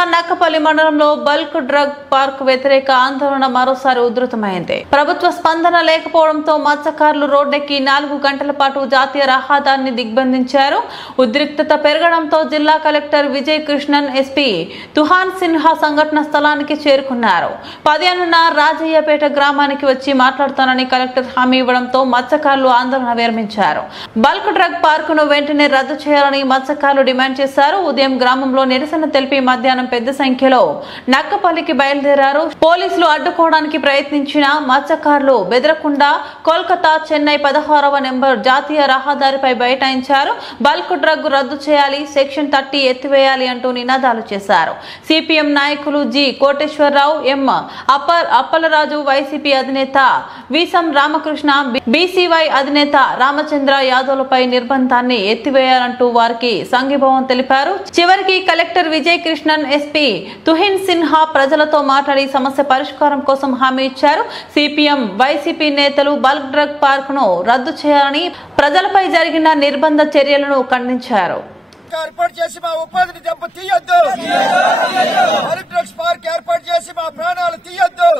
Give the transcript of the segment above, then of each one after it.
జిల్లా నక్కపల్లి మండలంలో bulk drug park వ్యతిరేక ఆందోళన మరోసారి ఉధృతమైంది. ప్రభుత్వ స్పందన లేకపోవడంతో మత్స్యకారులు రోడ్డెక్కి 4 గంటల పాటు జాతీయ రహదారిని దిగ్బంధించారు. ఉద్రిక్తత పెరగడంతో జిల్లా కలెక్టర్ విజయ్ కృష్ణన్, ఎస్పీ తుహాన్ సిన్హా సంఘటన స్థలానికి చేరుకున్నారు. 10 రాజయ్యపేట గ్రామానికి వచ్చి మాట్లాడుతానని కలెక్టర్ హామీ ఇవ్వడంతో మత్స్యకారులు ఆందోళన విరమించారు. బల్క్ డ్రగ్ పార్కును వెంటనే రద్దు చేయాలని మత్స్యకారులు డిమాండ్ చేశారు. ఉదయం గ్రామంలో నిరసన తెలిపి మధ్యాహ్నం పెద్ద సంఖ్యలో నక్కపల్లికి బయలుదేరారు. పోలీసులు అడ్డుకోవడానికి ప్రయత్నించిన మత్స్యకారులు బెదరకుండా కోల్కతా చెన్నై 16వ నెంబర్ జాతీయ రహదారిపై బైఠాయించారు. బల్క్ డ్రగ్ రద్దు చేయాలి, సెక్షన్ 30 ఎత్తివేయాలి అంటూ నినాదాలు చేశారు. సిపిఎం నాయకులు జి కోటేశ్వరరావు, ఎం అప్పలరాజు, వైసీపీ అధినేత వీసం రామకృష్ణ, బీసీవై అధినేత రామచంద్ర యాదవ్లపై నిర్బంధాన్ని ఎత్తివేయాలంటూ వారికి సంఘీభావం తెలిపారు. చివరికి కలెక్టర్ విజయ్ కృష్ణన్, ఎస్పీ తుహిన్ సిన్హా ప్రజలతో మాట్లాడి సమస్య పరిష్కారం కోసం హామీ ఇచ్చారు. సిపిఎం, వైసీపీ నేతలు బల్క్ డ్రగ్ పార్క్ ను రద్దు చేయాలని, ప్రజలపై జరిగిన నిర్బంధ చర్యలను ఖండించారు. ఏర్పాటు చేసి మా ఉపాధిని దెబ్బతీయొద్దు. బల్క్ డ్రగ్స్ పార్క్ ఏర్పాటు చేసి మా ప్రాణాలు తీయొద్దు.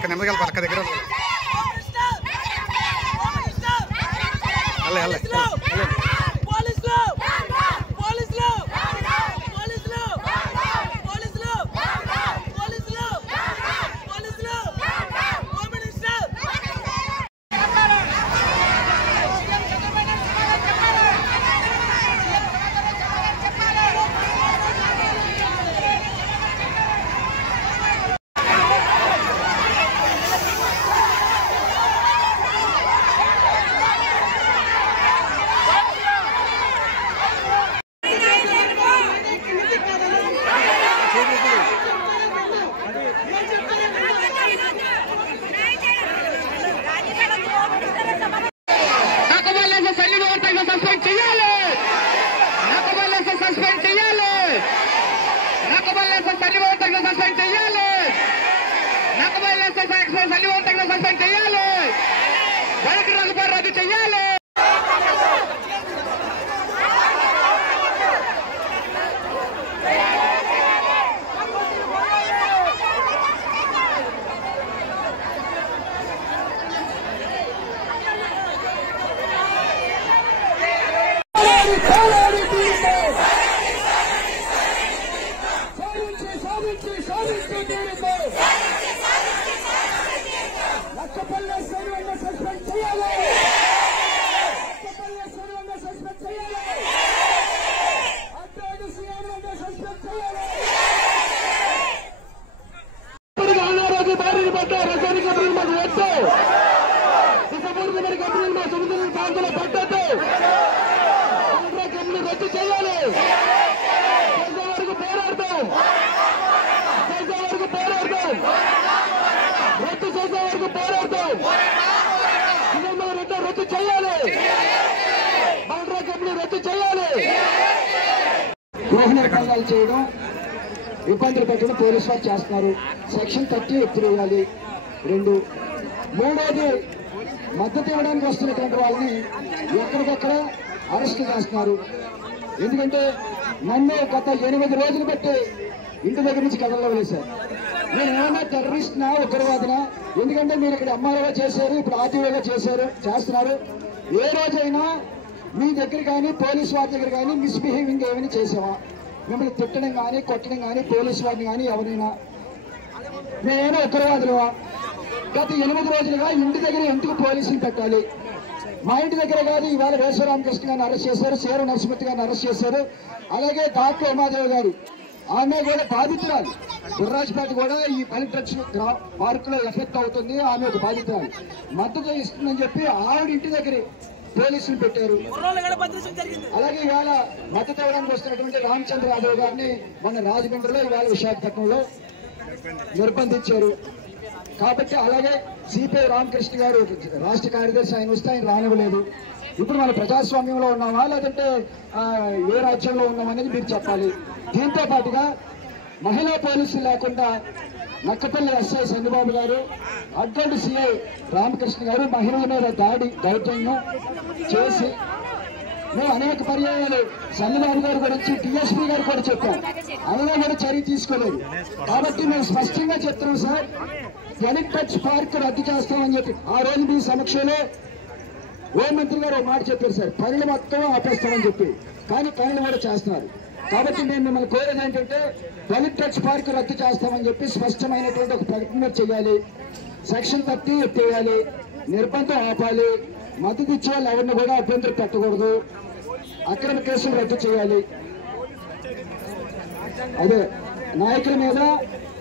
ఇక్కడ నెమ్మదిగా పక్క దగ్గర రద్దు చేయాలి. గృహ నిర్బంధాలు చేయడం, ఇబ్బందులు పెట్టడం పోలీసు వారు చేస్తున్నారు. సెక్షన్ 30 ఎత్తివేయాలి. 2, మూడోది మద్దతు ఇవ్వడానికి వస్తున్నటువంటి వాళ్ళని ఎక్కడికక్కడ అరెస్టు చేస్తున్నారు. ఎందుకంటే నన్ను గత 8 రోజులు బట్టి ఇంటి దగ్గర నుంచి కథల్లో వేశారు. నేను ఏమైనా టెర్రరిస్ట్నా, ఉగ్రవాదినా? ఎందుకంటే మీరు ఇక్కడ ఎంఆర్ఓ చేశారు, ఇప్పుడు ఆర్టీఓగా చేస్తున్నారు. ఏ రోజైనా మీ దగ్గర కానీ పోలీసు వారి దగ్గర కానీ మిస్బిహేవింగ్ ఏమైనా చేసావా? మిమ్మల్ని తిట్టడం కానీ కొట్టడం కానీ పోలీసు వారిని కానీ ఎవరైనా? నేనేమో ఉగ్రవాదులువా? గత 8 రోజులుగా ఇంటి దగ్గర ఎందుకు పోలీసులు పెట్టాలి? మా ఇంటి దగ్గర కాదు, ఇవాళ వేశ్వరామకృష్ణ గారిని అరెస్ట్ చేశారు, సేరు నరసింహతి గారిని అరెస్ట్ చేశారు. అలాగే డాక్టర్ ఉమాదేవి గారు, ఆమె కూడా బాధితురాలు. గుర్రాజ్పేట కూడా ఈ పల్లె పార్క్ లో ఎఫెక్ట్ అవుతుంది, ఆమె ఒక బాధితురాలు. మద్దతు ఇస్తుందని చెప్పి ఆవిడ ఇంటి దగ్గర పోలీసులు పెట్టారు. అలాగే ఇవాళ మద్దతు ఇవ్వడానికి వస్తున్నటువంటి రామచంద్ర యాదవ్ గారిని మన రాజమండ్రిలో, ఇవాళ విశాఖపట్నంలో నిర్బంధించారు. కాబట్టి అలాగే సిపిఐ రామకృష్ణ గారు రాష్ట్ర కార్యదర్శి, ఆయన వస్తే ఆయన రానివ్వలేదు. ఇప్పుడు మన ప్రజాస్వామ్యంలో ఉన్నామా లేదంటే ఏ రాజ్యంలో ఉన్నామనేది మీరు చెప్పాలి. దీంతో పాటుగా మహిళా పోలీసులు లేకుండా నక్కపల్లి ఎస్ఐ చంద్రబాబు గారు, అడ్డండి సిఐ రామకృష్ణ గారు మహిళల మీద దౌర్జన్యం చేసి మేము అనేక పర్యాయాలు చంద్రబాబు గారి గురించి డిఎస్పీ గారు కూడా చెప్పాం, అయినా కూడా చర్య తీసుకోలేదు. కాబట్టి మేము స్పష్టంగా చెప్తున్నాం సార్, ఎలిట్ టచ్ పార్క్ రద్దు చేస్తామని చెప్పి ఆ రోజు మీ సమక్షంలో హోంమంత్రి గారు ఒక మాట చెప్పారు సార్, పనులు మొత్తం ఆపేస్తామని చెప్పి. కానీ పనులు కూడా చేస్తున్నారు. కాబట్టి నేను మిమ్మల్ని కోరేది ఏంటంటే ఎలిట్ టచ్ పార్క్ రద్దు చేస్తామని చెప్పి స్పష్టమైనటువంటి ఒక ప్రకటన చేయాలి. సెక్షన్ 30 ఎత్తేయాలి, నిర్బంధం ఆపాలి, మద్దతు ఇచ్చే వాళ్ళు ఎవరిని కూడా అభ్యంతరం పెట్టకూడదు, అక్రమ కేసులు రద్దు చేయాలి. అదే నాయకుల మీద,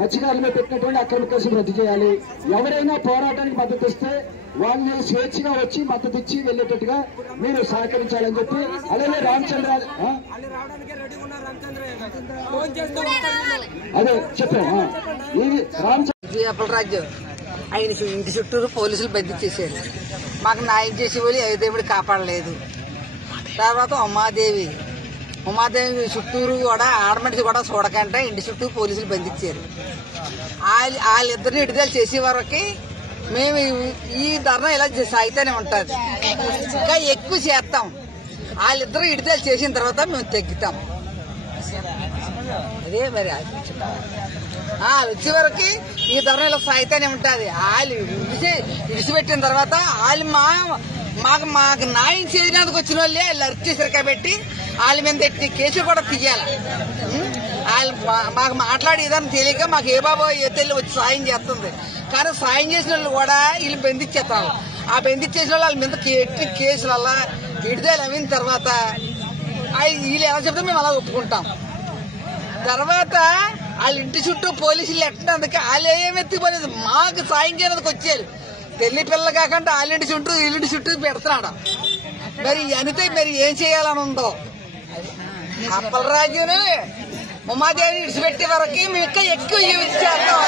మత్స్యకారుల మీద పెట్టినటువంటి అక్రమ కేసులు రద్దు చేయాలి. ఎవరైనా పోరాటానికి మద్దతు ఇస్తే వాళ్ళని స్వేచ్ఛగా వచ్చి మద్దతు ఇచ్చి వెళ్ళేటట్టుగా మీరు సహకరించాలని చెప్పి. అలాగే రామచంద్ర అదే చెప్పాను. రాజ్యం ఆయన ఇంటి చుట్టూరు పోలీసులు బంధించేశారు. మాకు న్యాయం చేసే వాళ్ళు దేవుడు కాపాడలేదు. తర్వాత ఉమాదేవి చుట్టూరు కూడా ఆడమడిసి కూడా చూడకంటే ఇంటి చుట్టూ పోలీసులు బంధించారు. వాళ్ళిద్దరిని విడుదల చేసే వరకు మేము ఈ ధర్నా ఇలా సాగితేనే ఉంటుంది. ఇంకా ఎక్కువ చేస్తాం. వాళ్ళిద్దరు విడుదల చేసిన తర్వాత మేము తగ్గుతాం. అదే మరి వచ్చే వరకు ఈ ధరలో సాయితేనే ఉంటుంది. వాళ్ళు విడిచిపెట్టిన తర్వాత వాళ్ళు మాకు న్యాయం చేయడానికి వచ్చిన వాళ్ళే వాళ్ళు అరెస్ట్ చేశారు కాబట్టి వాళ్ళ మీద కేసులు కూడా తీయాలి. వాళ్ళు మాకు మాట్లాడి ఏదైనా తెలియక మాకు ఏ బాబో ఏ తెల్లి వచ్చి సాయం చేస్తుంది. కానీ సాయం చేసిన వాళ్ళు కూడా వీళ్ళు బెందిచ్చేస్తారు. ఆ బెందిచ్చేసిన వాళ్ళు వాళ్ళ మీద కేసులల్లా విడుదల అయిన తర్వాత వీళ్ళు ఎలా చెప్తే మేము అలా ఒప్పుకుంటాం. తర్వాత వాళ్ళ ఇంటి చుట్టూ పోలీసులు ఎట్టడానికి వాళ్ళు ఏమెత్తిపోలేదు. మాకు సాయం చేయడానికి వచ్చేది పెళ్లి పిల్లలు కాకుండా వాళ్ళింటి చుట్టూ వీళ్ళింటి చుట్టూ పెడుతున్నాడు. మరి అనితే మరి ఏం చేయాలని ఉందో అప్పలరాజుని ఉమాదేవిని విడిచిపెట్టే వరకు మేము ఇంకా ఎక్కువ చేస్తాం.